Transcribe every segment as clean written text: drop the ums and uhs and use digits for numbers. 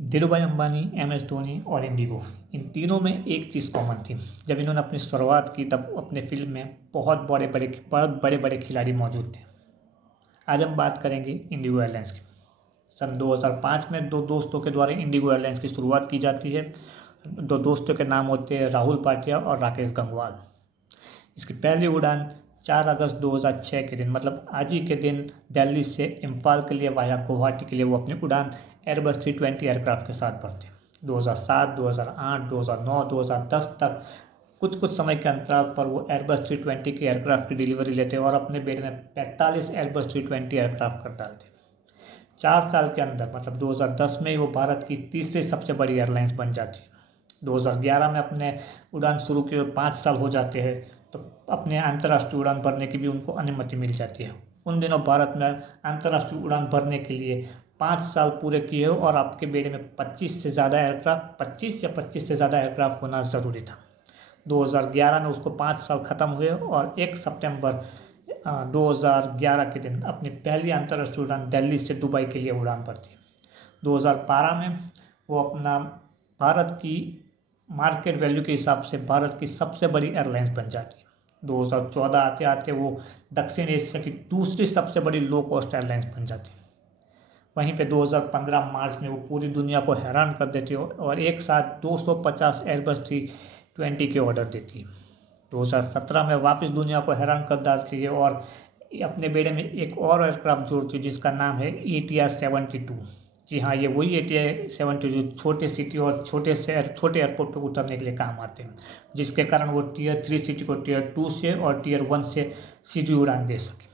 Dhirubhai Ambani, MS Dhoni और Indigo, इन तीनों में एक चीज़ कॉमन थी। जब इन्होंने अपनी शुरुआत की तब अपने फील्ड में बहुत बड़े बड़े खिलाड़ी मौजूद थे। आज हम बात करेंगे इंडिगो एयरलाइंस की। सन 2005 में दो दोस्तों के द्वारा इंडिगो एयरलाइंस की शुरुआत की जाती है। दो दोस्तों के नाम होते हैं राहुल पाटिया और राकेश गंगवाल। इसकी पहली उड़ान 4 अगस्त 2006 के दिन, मतलब आज ही के दिन, दिल्ली से इम्फाल के लिए वाया गुवाहाटी के लिए वो अपनी उड़ान एयरबस 320 एयरक्राफ्ट के साथ भरते। 2007, 2008, 2009, 2010 तक कुछ समय के अंतराल पर वो एयरबस 320 के एयरक्राफ्ट की डिलीवरी लेते और अपने बेड़े में 45 एयरबस 320 एयरक्राफ्ट कर डालते। 4 साल के अंदर, मतलब 2010 में ही वो भारत की तीसरी सबसे बड़ी एयरलाइंस बन जाती है। 2011 में अपने उड़ान शुरू किए 5 साल हो जाते हैं तो अपने अंतर्राष्ट्रीय उड़ान भरने की भी उनको अनुमति मिल जाती है। उन दिनों भारत में अंतर्राष्ट्रीय उड़ान भरने के लिए 5 साल पूरे किए और आपके बेड़े में 25 से ज़्यादा एयरक्राफ्ट होना ज़रूरी था। 2011 में उसको 5 साल ख़त्म हुए और 1 सितंबर 2011 के दिन अपनी पहली अंतर्राष्ट्रीय उड़ान दिल्ली से दुबई के लिए उड़ान भरती। 2012 में वो अपना भारत की मार्केट वैल्यू के हिसाब से भारत की सबसे बड़ी एयरलाइंस बन जाती है। 2014 आते आते वो दक्षिण एशिया की दूसरी सबसे बड़ी लो कॉस्ट एयरलाइंस बन जाती है। वहीं पे 2015 मार्च में वो पूरी दुनिया को हैरान कर देती है और एक साथ 250 एयरबस 320 के ऑर्डर देती है। 2017 में वापस दुनिया को हैरान कर डालती है और अपने बेड़े में एक और एयरक्राफ्ट जोड़ती है जिसका नाम है ATR 72। जी हाँ, ये वही ATR 72 छोटे सिटी और छोटे एयरपोर्ट पर उतरने के लिए काम आते हैं, जिसके कारण वो Tier 3 सिटी को Tier 2 से और Tier 1 से सीधी उड़ान दे सके।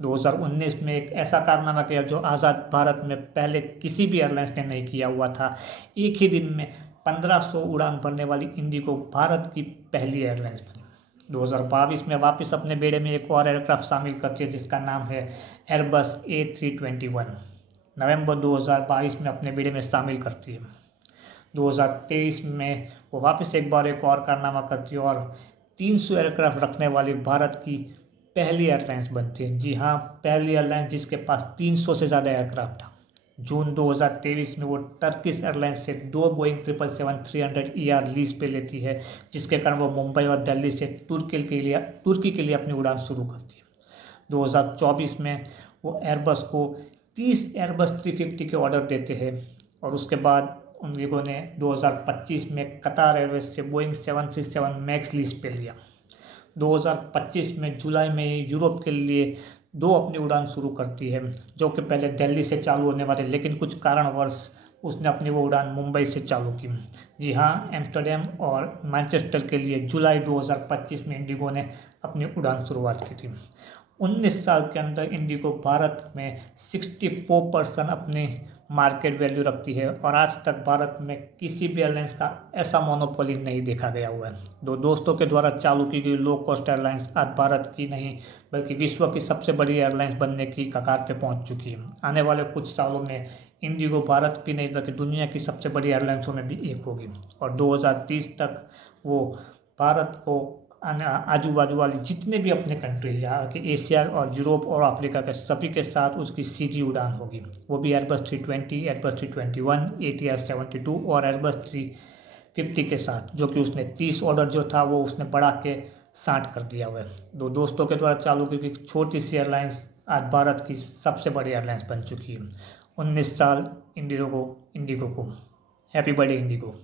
2019 में एक ऐसा कारनामा किया जो आज़ाद भारत में पहले किसी भी एयरलाइंस ने नहीं किया हुआ था। एक ही दिन में 1500 उड़ान भरने वाली इंडिगो भारत की पहली एयरलाइंस बनी। 2022 में वापस अपने बेड़े में एक और एयरक्राफ्ट शामिल करती है जिसका नाम है एयरबस A321। नवंबर 2022 में अपने बेड़े में शामिल करती है। 2023 में वो वापस एक बार एक और कारनामा करती है और 300 एयरक्राफ्ट रखने वाली भारत की पहली एयरलाइंस बनती है। जी हाँ, पहली एयरलाइंस जिसके पास 300 से ज़्यादा एयरक्राफ्ट था। जून 2023 में वो टर्किश एयरलाइंस से 2 बोइंग 777-300ER लीज पे लेती है, जिसके कारण वो मुंबई और दिल्ली से तुर्की के लिए अपनी उड़ान शुरू करती है। 2024 में वो एयरबस को 30 एयरबस 350 के ऑर्डर देते हैं और उसके बाद उन लोगों ने 2025 में कतार एयरवेज से बोइंग 737 मैक्स लीज पे लिया। 2025 में जुलाई में यूरोप के लिए 2 अपनी उड़ान शुरू करती है, जो कि पहले दिल्ली से चालू होने वाले, लेकिन कुछ कारणवश उसने अपनी वो उड़ान मुंबई से चालू की। जी हाँ, एम्स्टर्डम और मैनचेस्टर के लिए जुलाई 2025 में इंडिगो ने अपनी उड़ान शुरुआत की थी। 19 साल के अंदर इंडिगो भारत में 64% अपनी मार्केट वैल्यू रखती है और आज तक भारत में किसी भी एयरलाइंस का ऐसा मोनोपोली नहीं देखा गया हुआ है। 2 दोस्तों के द्वारा चालू की गई लो कॉस्ट एयरलाइंस आज भारत की नहीं बल्कि विश्व की सबसे बड़ी एयरलाइंस बनने की कगार पे पहुंच चुकी है। आने वाले कुछ सालों में इंडिगो भारत की नहीं बल्कि दुनिया की सबसे बड़ी एयरलाइंसों में भी एक होगी और 2030 तक वो भारत को आजू बाजू वाली जितने भी अपने कंट्री यहाँ के एशिया और यूरोप और अफ्रीका के सभी के साथ उसकी सीधी उड़ान होगी, वो भी एयरबस 320, एयरबस 321, ATR 72 और एयरबस 350 के साथ, जो कि उसने 30 ऑर्डर जो था वो उसने बढ़ा के 60 कर दिया हुआ है। 2 दोस्तों के द्वारा चालू की गई छोटी सी एयरलाइंस आज भारत की सबसे बड़ी एयरलाइंस बन चुकी है। 19 साल इंडिगो को। Happy birthday Indigo.